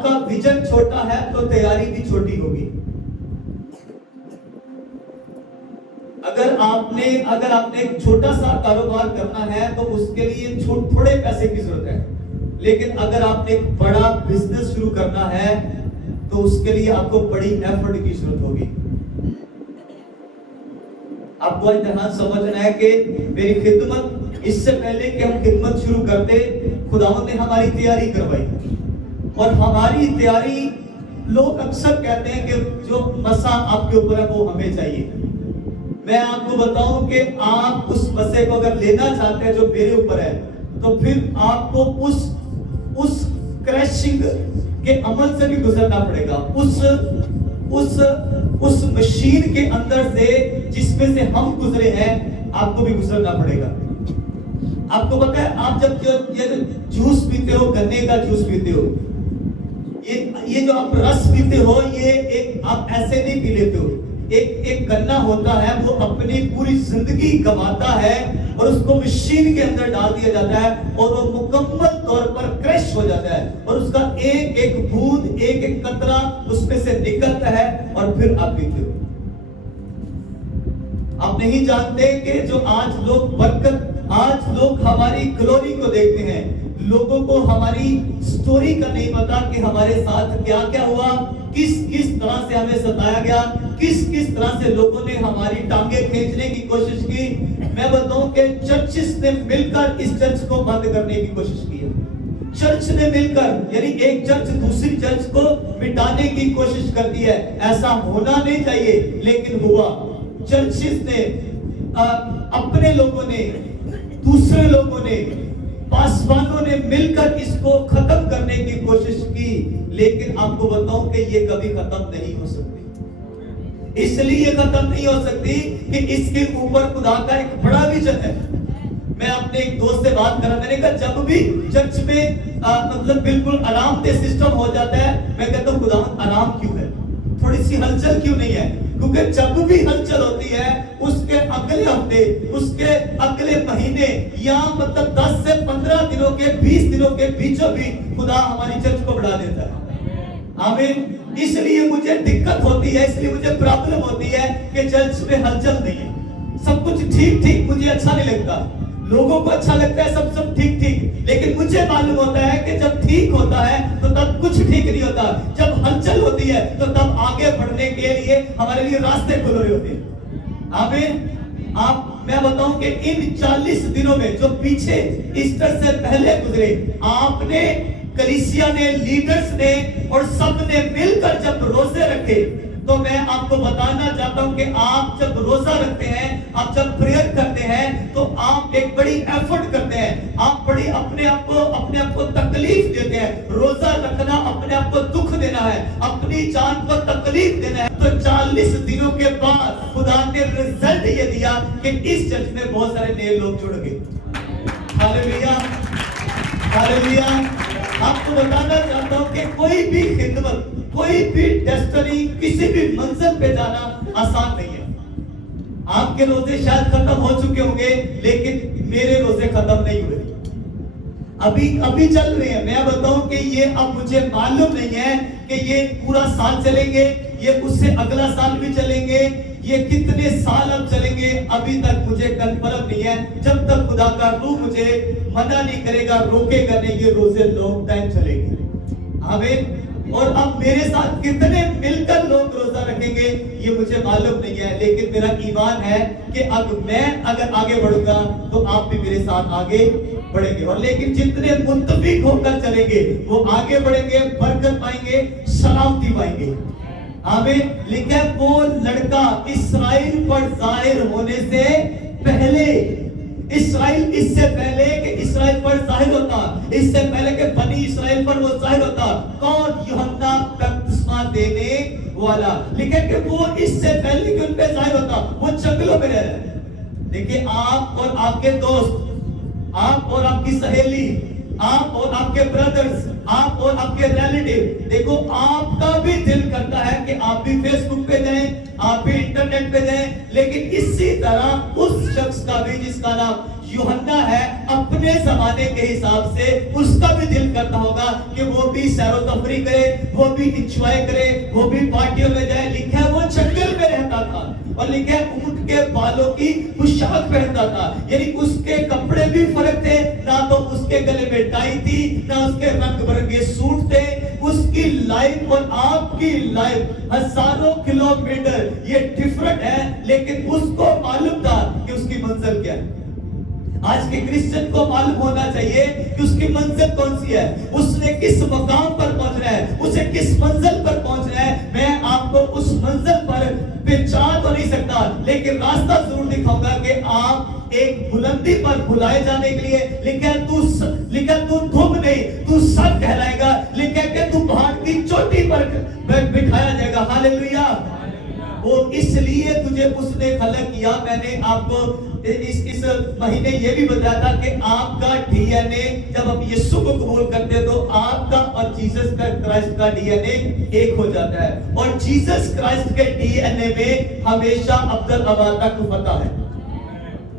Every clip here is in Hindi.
आपका विजन छोटा है तो तैयारी भी छोटी होगी। अगर आपने एक छोटा सा कारोबार करना है तो उसके लिए थोड़े पैसे की जरूरत है, लेकिन अगर आपने एक बड़ा बिजनेस शुरू करना है तो उसके लिए आपको बड़ी एफर्ट की जरूरत होगी। आपको ध्यान समझना है कि मेरी खिदमत, इससे पहले कि हम खिदमत शुरू करते, खुदावंद ने हमारी तैयारी करवाई, और हमारी तैयारी, लोग अक्सर कहते हैं कि जो मसा आपके ऊपर है वो हमें चाहिए। मैं आपको बताऊं कि आप उस मसे को अगर लेना चाहते हैं जो मेरे ऊपर है, तो फिर आपको उस क्रैशिंग के अमल से भी गुजरना पड़ेगा, उस मशीन के अंदर से जिसमें से हम गुजरे हैं, आपको भी गुजरना पड़ेगा। आपको पता है, आप जब ये जूस पीते हो, गन्ने का जूस पीते हो, ये जो आप रस पीते हो, ये एक आप ऐसे नहीं पी लेते हो। एक गन्ना होता है, वो अपनी पूरी जिंदगी गंवाता है और उसको मशीन के अंदर डाल दिया जाता है और वो मुकम्मल तौर पर क्रश हो जाता है और उसका एक एक बूंद, एक एक कतरा उसमें से निकलता है और फिर आप पीते हो। आप नहीं जानते कि जो आज लोग हमारी ग्लोरी को देखते हैं, लोगों को हमारी स्टोरी का नहीं पता कि हमारे साथ क्या क्या हुआ, किस तरह से हमें सताया गया, किस तरह से लोगों ने हमारी टांगे खींचने की कोशिश की। मैं बताऊं कि चर्चिस ने मिलकर इस चर्च को बंद करने की कोशिश की है। चर्च ने मिलकर, यानी एक चर्च दूसरी चर्च को मिटाने की कोशिश करती है। ऐसा होना नहीं चाहिए, लेकिन हुआ। चर्चिस ने, अपने लोगों ने, दूसरे लोगों ने, पासवानों ने मिलकर इसको खत्म करने की कोशिश की, लेकिन आपको बताऊं कि ये कभी खत्म नहीं हो सकती। इसलिए खत्म नहीं हो सकती कि इसके ऊपर खुदा का एक बड़ा विजन है। मैं अपने एक दोस्त से बात कर रहा, मैंने कहा जब भी चर्च में मतलब बिल्कुल आराम दे सिस्टम हो जाता है, मैं कहता हूं खुदा आराम क्यों है, थोड़ी सी हलचल क्यों नहीं है? क्योंकि जब भी हलचल होती है, उसके अगले हफ्ते, उसके अगले महीने, या मतलब 10 से 15 दिनों के, 20 दिनों के बीचों बीच खुदा हमारी चर्च को बढ़ा देता है। आमीन। इसलिए मुझे दिक्कत होती है, इसलिए मुझे प्रॉब्लम होती है कि चर्च में हलचल नहीं है, सब कुछ ठीक मुझे अच्छा नहीं लगता। लोगों को अच्छा लगता है सब ठीक, लेकिन मुझे मालूम होता है कि जब ठीक होता है तो तब कुछ ठीक नहीं होता। जब हलचल होती है तो तब आगे बढ़ने के लिए हमारे लिए रास्ते खुल रहे होते हैं। आमीन। मैं बताऊं कि इन 40 दिनों में जो पीछे ईस्टर से पहले गुजरे, आपने, कलीसिया ने, लीडर्स ने और सब ने मिलकर जब रोजे रखे, तो मैं आपको बताना चाहता हूं कि आप जब रोजा रखते हैं, आप जब प्रेयर करते हैं, तो आप एक बड़ी एफर्ट करते हैं, आप बड़ी अपने आप को तकलीफ देते हैं। रोजा रखना अपने आप को दुख देना है, अपनी जान को तकलीफ देना है। तो 40 दिनों के बाद खुदा ने रिजल्ट ये दिया कि इस चर्च में बहुत सारे नए लोग जुड़ गए। Hallelujah, hallelujah. आपको बताना चाहता हूं कि कोई भी खिदमत, कोई भी डेस्टिनी, किसी भी मंजिल पे जाना आसान नहीं है। आपके रोजे शायद खत्म हो चुके होंगे, लेकिन मेरे रोजे खत्म नहीं हुए, अभी चल रहे हैं। मैं बताऊं कि ये अब मुझे मालूम नहीं है कि ये पूरा साल चलेंगे, ये उससे अगला साल भी चलेंगे, ये कितने साल अब चलेंगे, अभी तक मुझे कंफर्म नहीं है। जब तक खुदा का रूह मुझे मना नहीं करेगा, रोकेगा नहीं, ये रोजे लॉन्ग टाइम चलेंगे। आमीन। और अब मेरे साथ कितने मिलकर लोग रोजा रखेंगे ये मुझे मालूम नहीं है, लेकिन मेरा ईमान है कि अगर आगे बढ़ूंगा तो आप भी मेरे साथ आगे बढ़ेंगे। और लेकिन जितने मुत्तफिक होकर चलेंगे वो आगे बढ़ेंगे, बरकत पाएंगे, सलामती पाएंगे। आमीन। लिखा वो लड़का इस्राएल पर जाहिर होने से पहले, इस्राएल इससे पहले कि इस्राएल पर जाहिर होता, इससे पहले कि बनी इस्राएल पर वो जाहिर होता, कौन? यूहन्ना बपतिस्मा देने वाला। लिखे कि वो इससे पहले कि उन पे जाहिर होता, वो जंगलों में रह रहे। देखिए, आप और आपके दोस्त, आप और आपकी सहेली, आप और आपके ब्रदर्स, आप और आपके रिलेटिव, देखो आपका भी दिल करता है कि आप भी फेसबुक पे जाएं, आप भी इंटरनेट पे जाएं, लेकिन इसी तरह उस शख्स का भी जिसका नाम यूहन्ना है, अपने जमाने के हिसाब से उसका भी दिल करता होगा कि वो भी सैरो तफरी करे, वो भी इंजॉय करे, वो भी पार्टियों में जाए। लिखा है वो जंगल में रहता था और लिखा है ऊंट के बालों की पोशाक पहनता था, यानी उसके कपड़े भी फर्क थे, ना तो उसके गले में टाई थी, ना उसके रंग बिरंगे सूट थे। उसकी लाइफ और आपकी लाइफ हजारों किलोमीटर ये डिफरेंट है, लेकिन उसको मालूम था कि उसकी मंजिल क्या है। आज के क्रिश्चियन को मालूम होना चाहिए कि उसकी मंजिल कौन सी है, उसने किस मकाम पर पहुंचना है, उसे किस मंजिल पर पहुंचना है। मैं आपको उस मंजिल पर पहचान तो नहीं सकता, लेकिन रास्ता जरूर दिखाऊंगा कि आप एक बुलंदी पर बुलाए जाने के लिए। लिखा तू धूम नहीं, तू सब कहलाएगा। लिखा कि तू पहाड़ की चोटी पर बिठाया जाएगा। हालेलुया। वो इसलिए तुझे उसने खलक किया। मैंने आपको इस महीने ये भी बताया था कि आपका डीएनए, जब आप यीशु को कबूल करते हैं तो आपका और जीसस क्राइस्ट का डीएनए एक हो जाता है, और जीसस क्राइस्ट के डीएनए में हमेशा अब्दुल अबा तक पता है।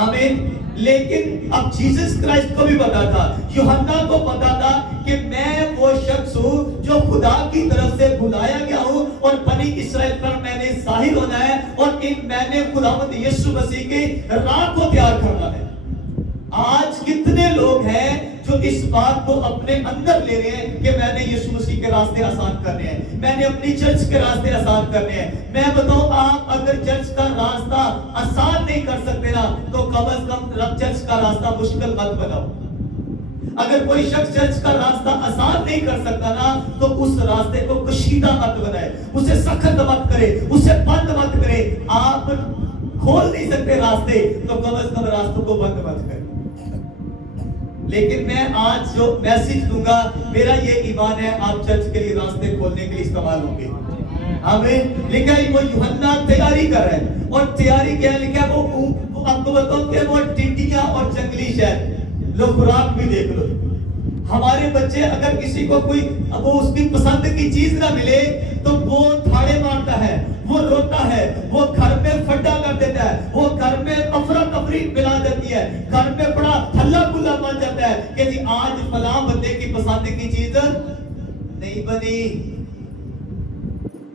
आमीन। लेकिन अब जीसस क्राइस्ट को भी पता था, यूहन्ना को पता था कि मैं वो शख्स हूं जो खुदा की तरफ से बुलाया गया हूं और बनी इस्राएल पर मैंने जाहिर होना है, और मैंने खुदावंद यीशु मसीह की राह को तैयार करना है। आज कितने लोग हैं जो इस बात को अपने अंदर ले रहे हैं कि मैंने यीशु मसीह के रास्ते आसान करने हैं, मैंने अपनी चर्च के रास्ते आसान करने हैं। मैं बताऊं, आप अगर चर्च का रास्ता आसान नहीं कर सकते ना, तो कम से कम चर्च का रास्ता मुश्किल मत बनाओ। अगर कोई शख्स चर्च का रास्ता आसान नहीं कर सकता ना, तो उस रास्ते को कशीदा मत बनाए, उसे सख्त मत करे, उसे बंद मत करे। आप खोल नहीं सकते रास्ते, तो कम से कम रास्तों को बंद मत करें। लेकिन मैं आज जो मैसेज दूंगा, मेरा ये ईमान है आप चर्च के लिए रास्ते खोलने के लिए इस्तेमाल होंगे। हमें लिखा है वो यूहन्ना तैयारी कर रहा है, और तैयारी क्या है लिखा है, वो आपको बताओ कि वो टिड्डियां और जंगली शहद, लो खुराक भी देख लो। हमारे बच्चे अगर किसी को कोई वो उसकी पसंद की चीज ना मिले तो वो थाड़े मारता है, वो रोता है, वो घर में फड्डा कर देता है, वो घर में अफरा तफरी मिला देती है, घर में बड़ा हल्ला गुल्ला बन जाता है कि जी आज फलां बंदे की पसंद की चीज नहीं बनी।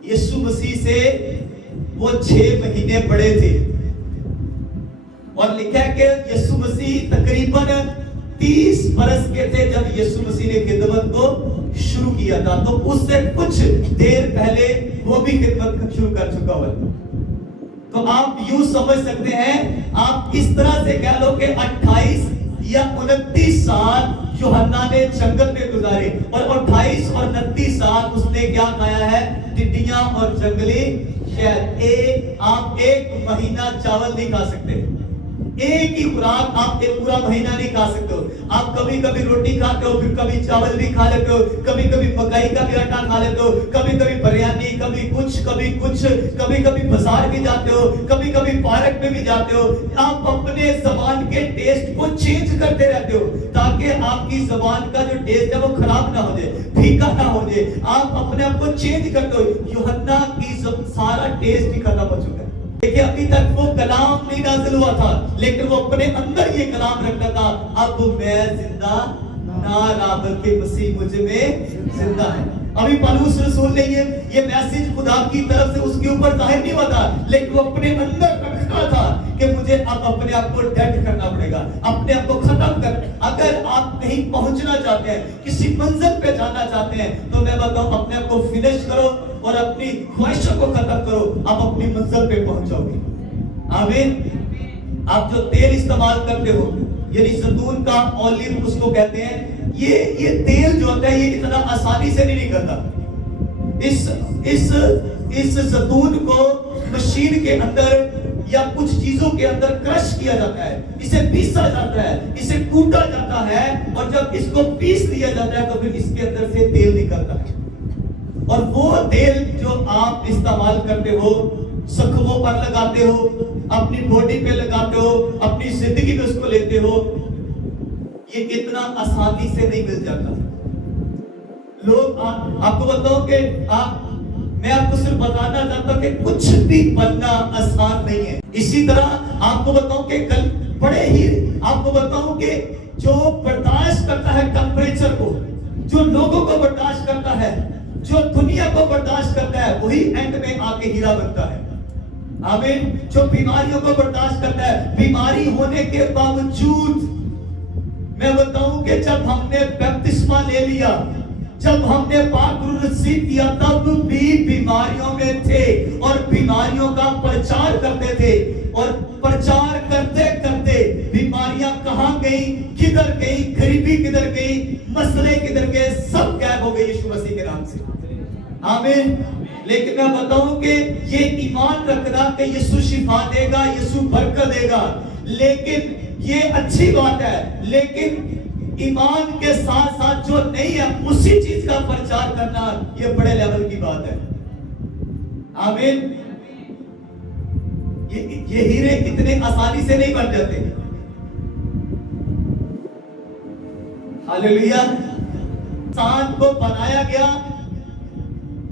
यीशु मसीह से वो 6 महीने बड़े थे, और लिखा है कि यीशु मसीह तकरीबन 30 बरस के थे जब यीशु मसीह ने खिदमत को शुरू किया था। तो उससे कुछ देर पहले वो भी खिदमत शुरू कर चुका हुआ। तो आप यूं समझ सकते हैं, आप इस तरह से कह लो कि 28 या 29 साल यूहन्ना ने जंगल में गुजारे, और 28 और 29 साल उसने क्या खाया है, टिड्डियां और जंगली शहद। आप एक महीना चावल नहीं खा सकते, एक ही खुराक आप एक पूरा महीना नहीं खा सकते हो। आप कभी कभी रोटी खाते हो, फिर कभी चावल भी खा लेते हो, कभी कभी मकई का भी आटा खा लेते हो, कभी कभी बिरयानी, कभी कुछ, कभी कभी बाजार भी जाते हो, कभी कभी पार्क में भी जाते हो। आप अपने जबान के टेस्ट को चेंज करते रहते हो ताकि आपकी जबान का जो टेस्ट है वो खराब ना हो जाए, फीका ना हो जाए। आप अपने आप को चेंज करते हो। यूहन्ना की सारा टेस्ट ही खत्म हो चुका है। देखिए, अभी तक वो कलाम नहीं नाज़िल हुआ था, लेकिन वो अपने अंदर ये कलाम रखता था, अब मैं जिंदा ना रहा बल्कि मसीह मुझ में जिंदा है। अभी पौलुस रसूल ने ये मैसेज खुदा की तरफ से उसके ऊपर जाहिर नहीं हुआ था, लेकिन वो अपने अंदर रखता था कि मुझे अब अपने आप को डेड करना पड़ेगा, अपने आप को खत्म कर। अगर आप कहीं पहुंचना चाहते हैं, किसी मंजिल पे जाना चाहते हैं, तो मैं बताऊं अपने आप को फिनिश करो और अपनी ख्वाहिशों को खत्म करो, आप अपनी मंजिल पे पहुंच जाओगे। आमीन। आप जो तेल इस्तेमाल करते हो, यानी ज़ैतून का ऑलिव उसको कहते हैं, ये तेल जो होता है ये इतना आसानी से नहीं निकलता। इस ज़ैतून को मशीन के अंदर या कुछ चीजों के अंदर क्रश किया जाता है, इसे पीसा जाता है, इसे कूटा जाता है, और जब इसको पीस दिया जाता है तो फिर इसके अंदर से तेल निकलता है। और वो तेल जो आप इस्तेमाल करते हो, जख्मों पर लगाते हो, अपनी बॉडी पे लगाते हो, अपनी जिंदगी में उसको लेते हो, ये इतना आसानी से नहीं मिल जाता। लोग आपको बताओ कि मैं आपको सिर्फ बताना चाहता हूं कि कुछ भी बनना आसान नहीं है। इसी तरह आपको बताऊं कि कल बड़े ही आपको बताऊं कि जो बर्दाश्त करता है टेम्परेचर को, जो लोगों को बर्दाश्त करता है, जो दुनिया को बर्दाश्त करता है, वही एंड में आके हीरा बनता है। आमीन। जो बीमारियों को बर्दाश्त करता है, बीमारी होने के बावजूद मैं बताऊं कि जब हमने बपतिस्मा ले लिया, जब हमने पाक रूह रिसीव किया, तब भी बीमारियों में थे और बीमारियों का प्रचार करते थे, और प्रचार करते करते बीमारियां कहां गई, किधर गई, गरीबी किधर गई, मसले किधर गए, सब गायब हो गए यीशु मसीह के नाम से। आमीन। लेकिन मैं बताऊं कि ये ईमान रखना कि यीशु शिफा देगा, यीशु बरकत देगा, लेकिन ये अच्छी बात है, लेकिन ईमान के साथ साथ जो नहीं है उसी चीज का प्रचार करना, ये बड़े लेवल की बात है। आमीन। ये हीरे इतने आसानी से नहीं बन जाते। हालेलुया। इंसान को बनाया गया,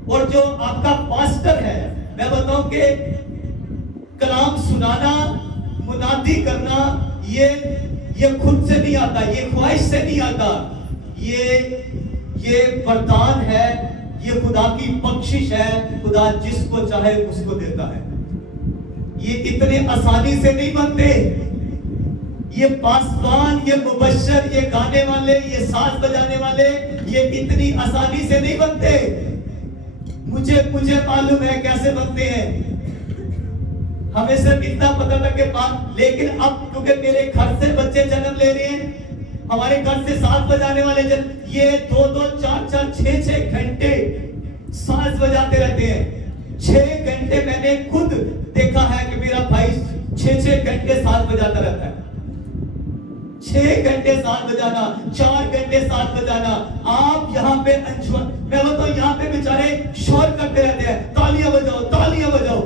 और जो आपका पास्टर है, मैं बताऊं कि कलाम सुनाना, मुनादी करना, ये खुद से नहीं आता, ये ख्वाहिश से नहीं आता, ये वरदान है, ये खुदा की बख्शिश है। खुदा जिसको चाहे उसको देता है। ये इतने आसानी से नहीं बनते। ये पासवान, ये मुबश्शिर, ये गाने वाले, ये साज बजाने वाले, ये इतनी आसानी से नहीं बनते। मुझे मालूम है कैसे बनते हैं। हमें सिर्फ इतना पता था कि लेकिन अब क्योंकि मेरे घर से बच्चे जन्म ले रहे हैं, हमारे घर से साज बजाने वाले ये 2-2, 4-4, 6-6 घंटे साज बजाते रहते हैं। 6 घंटे मैंने खुद देखा है कि मेरा भाई 6-6 घंटे साज बजाता रहता है। 6 घंटे साज बजाना, 4 घंटे साज बजाना। आप यहाँ पे मैं बताऊं, यहाँ पे बेचारे शोर करते रहते हैं, तालियां बजाओ, तालियां बजाओ।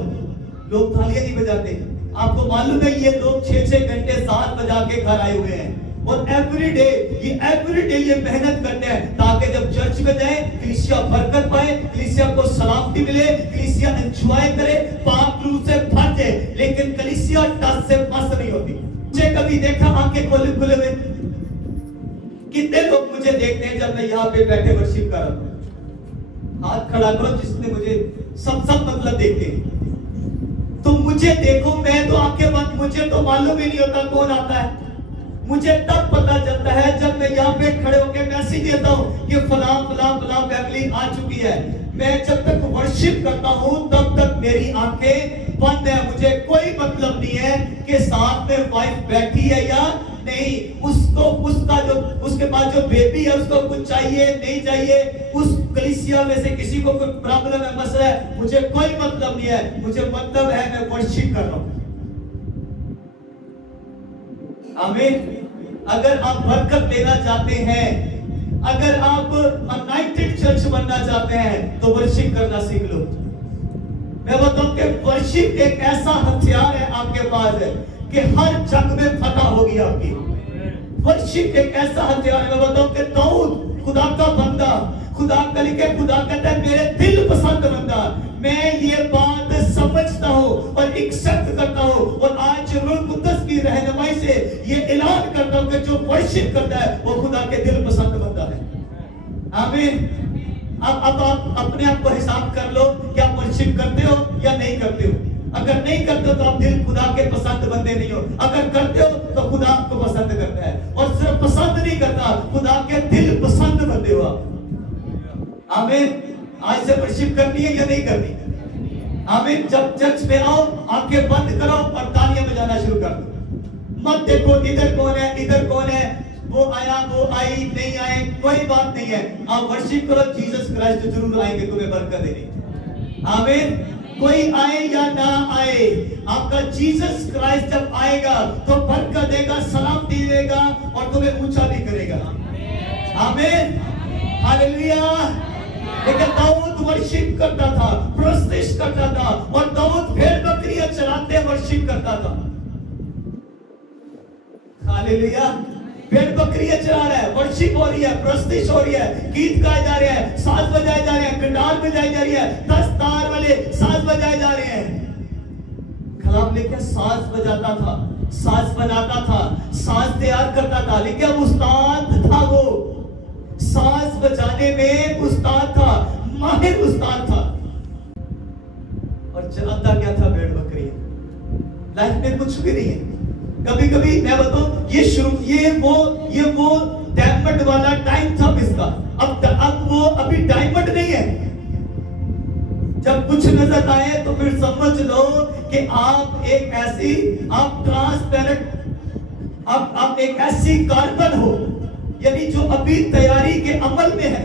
लोग तालियां नहीं बजाते। आपको मालूम है ये लोग 6-6 घंटे साज बजा के घर आए हुए हैं, और एवरीडे ये मेहनत करते हैं ताकि जब चर्च में जाए कलीसिया बरकत पाए, कलीसिया को सलामती मिले, कलीसिया एंजॉय करे, पाक रूह से भर जाए। लेकिन कलीसिया टस से मस नहीं होती। मुझे कभी देखा आंखें खोले खुले हुए? कितने लोग मुझे देखते हैं जब मैं यहाँ पे बैठे वर्शिप कर रहा हूँ? हाथ खड़ा करो जिसने मुझे सब मतलब देखते हैं। तो मुझे देखो, मैं तो आंखें बंद, मुझे तो मालूम ही नहीं होता कौन आता है। मुझे तब पता चलता है जब मैं यहाँ पे खड़े होकर मैसेज देता हूँ कि फलां फैमिली आ चुकी है। मैं जब तक वर्शिप करता हूँ तब तक मेरी आंखें बंद है। मुझे कोई मतलब नहीं है कि साथ में वाइफ बैठी है या नहीं, उसके पास जो बेबी है उसको कुछ चाहिए नहीं चाहिए, उस कलीसिया में से किसी को कोई प्रॉब्लम है, मसला है, मुझे कोई मतलब नहीं है। मुझे मतलब है मैं वर्शिप कर रहा हूँ। आमीन। अगर आप बरकत लेना चाहते हैं, अगर आप अनॉइंटेड चर्च बनना चाहते हैं, तो वर्शिप करना सीख लो। मैं बताऊं कि वर्शिप एक ऐसा हथियार है आपके पास है कि हर जंग में फतह होगी आपकी। वर्शिप एक ऐसा हथियार है। मैं बताऊं कि दाऊद खुदा का बंदा, खुदा कहता है मेरे दिल पसंद बंदा। मैं ये बात समझता हूँ और एक्सेप्ट करता हूँ, और आज रूह कुद्दस की रहनुमाई से ये ऐलान करता हूँ कि जो वर्शिप करता है वो खुदा के दिल पसंद बंदा है। आमीन। अब आप अपने आप को हिसाब कर लो कि आप वर्शिप करते हो या नहीं करते हो। अगर नहीं करते हो तो आप दिल खुदा के पसंद बंदे नहीं हो। अगर करते हो तो खुदा आपको पसंद करता है, और सिर्फ पसंद नहीं करता, खुदा के दिल पसंद बंदे हो आप। आमीन। आज से वर्शिप करनी है या नहीं करनी? आमीन। जब चर्च में आओ आंखें बंद करो और तालियां बजाना शुरू कर दो। मत देखो इधर कौन है, इधर कौन है, वो आया, वो आई, नहीं आए, कोई बात नहीं है। आप वर्शिप करो, जीसस क्राइस्ट जरूर आएंगे तुम्हें बरकत देने। आमीन। कोई आए या ना आए, आपका जीसस क्राइस्ट जब आएगा तो बरकत देगा, सलामती देगा और तुम्हें ऊंचा भी करेगा। आमीन। हालेलुया। लेकिन दाऊद वर्शिप करता था, प्रोस्टिश करता था, और दाऊद भेड़ बकरियां चराते वर्शिप करता था। हालेलुया। भेड़ बकरियां चरा रहा है, वर्शिप हो रही है, प्रोस्टिश हो रही है, गीत गाए जा रहे हैं, साज बजाए जा रहे हैं, गिटार बजाई जा रही है, 10 तार वाले साज बजाए जा रहे हैं। खलाब लेके साज बजाता था, साज बनाता था, साज तैयार करता था, लेकिन उस्ताद था वो, साज बजाने में उस्ताद था, माहिर उस्ताद था। और चलाता क्या था? भेड़ बकरी। लाइफ में कुछ भी नहीं है। कभी कभी मैं बताऊं, ये वो डायमंड वाला टाइम था इसका। अब वो अभी डायमंड नहीं है। जब कुछ नजर आए तो फिर समझ लो कि आप एक ऐसी, आप ट्रांसपेरेंट, आप एक ऐसी कार्बन हो, यानी जो अभी तैयारी के अमल में है।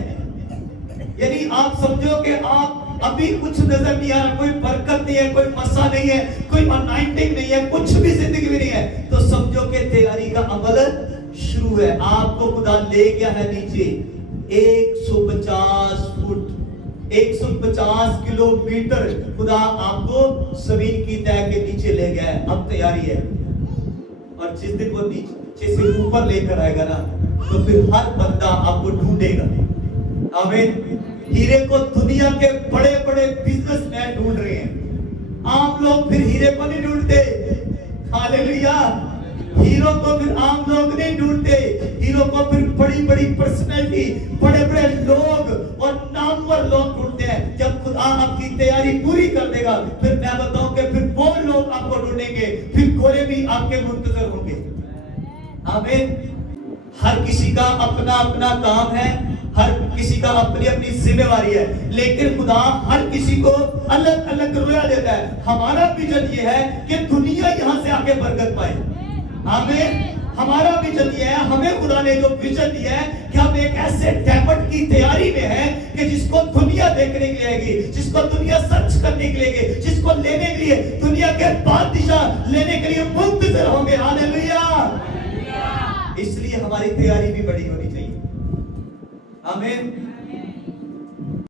यानी आप समझो कि आप अभी कुछ नजर नहीं आ रहा, कोई बरकत नहीं है, कोई मसा नहीं है, कोई अनाइंटिंग नहीं है, कुछ भी जिंदगी में नहीं है, तो समझो कि तैयारी का अमल शुरू है। आपको खुदा ले गया है नीचे 150 फुट, 150 किलोमीटर खुदा आपको जमीन की तह के नीचे ले गया है। अब तैयारी है। और जिस दिन वो नीचे से ऊपर लेकर आएगा ना, तो फिर हर बंदा आपको ढूंढेगा। आमीन। हीरे को दुनिया के बड़े बड़े बिजनेसमैन ढूंढ रहे हैं, आम लोग फिर हीरे को नहीं ढूंढते। हालेलुया। हीरो को फिर आम लोग नहीं ढूंढते, हीरो को फिर बड़ी बड़ी पर्सनैलिटी, बड़े बड़े लोग और नामवर लोग ढूंढते हैं। जब खुदा आपकी तैयारी पूरी कर देगा, फिर मैं बताऊं कि फिर वो लोग आपको ढूंढेंगे, फिर घोड़े भी आपके मुंतजर होंगे। आमीन। हर किसी का अपना अपना काम है, हर किसी का अपनी अपनी जिम्मेवारी है, लेकिन खुदा हर किसी को अलग अलग रोया देता है। हमारा विजन ये है कि दुनिया यहां से आके बरकत पाए। आमीन। हमारा विजन ये है, हमें खुदा ने जो विजन दिया है कि हम एक ऐसे डायमंड की तैयारी में है कि जिसको दुनिया देखने के लिए आएगी, जिसको दुनिया सर्च करने के लिए, जिसको लेने के लिए दुनिया के बादशाह लेने के लिए मुंतजर होंगे। हालेलुया। इसलिए हमारी तैयारी भी बड़ी होनी चाहिए। आमीन।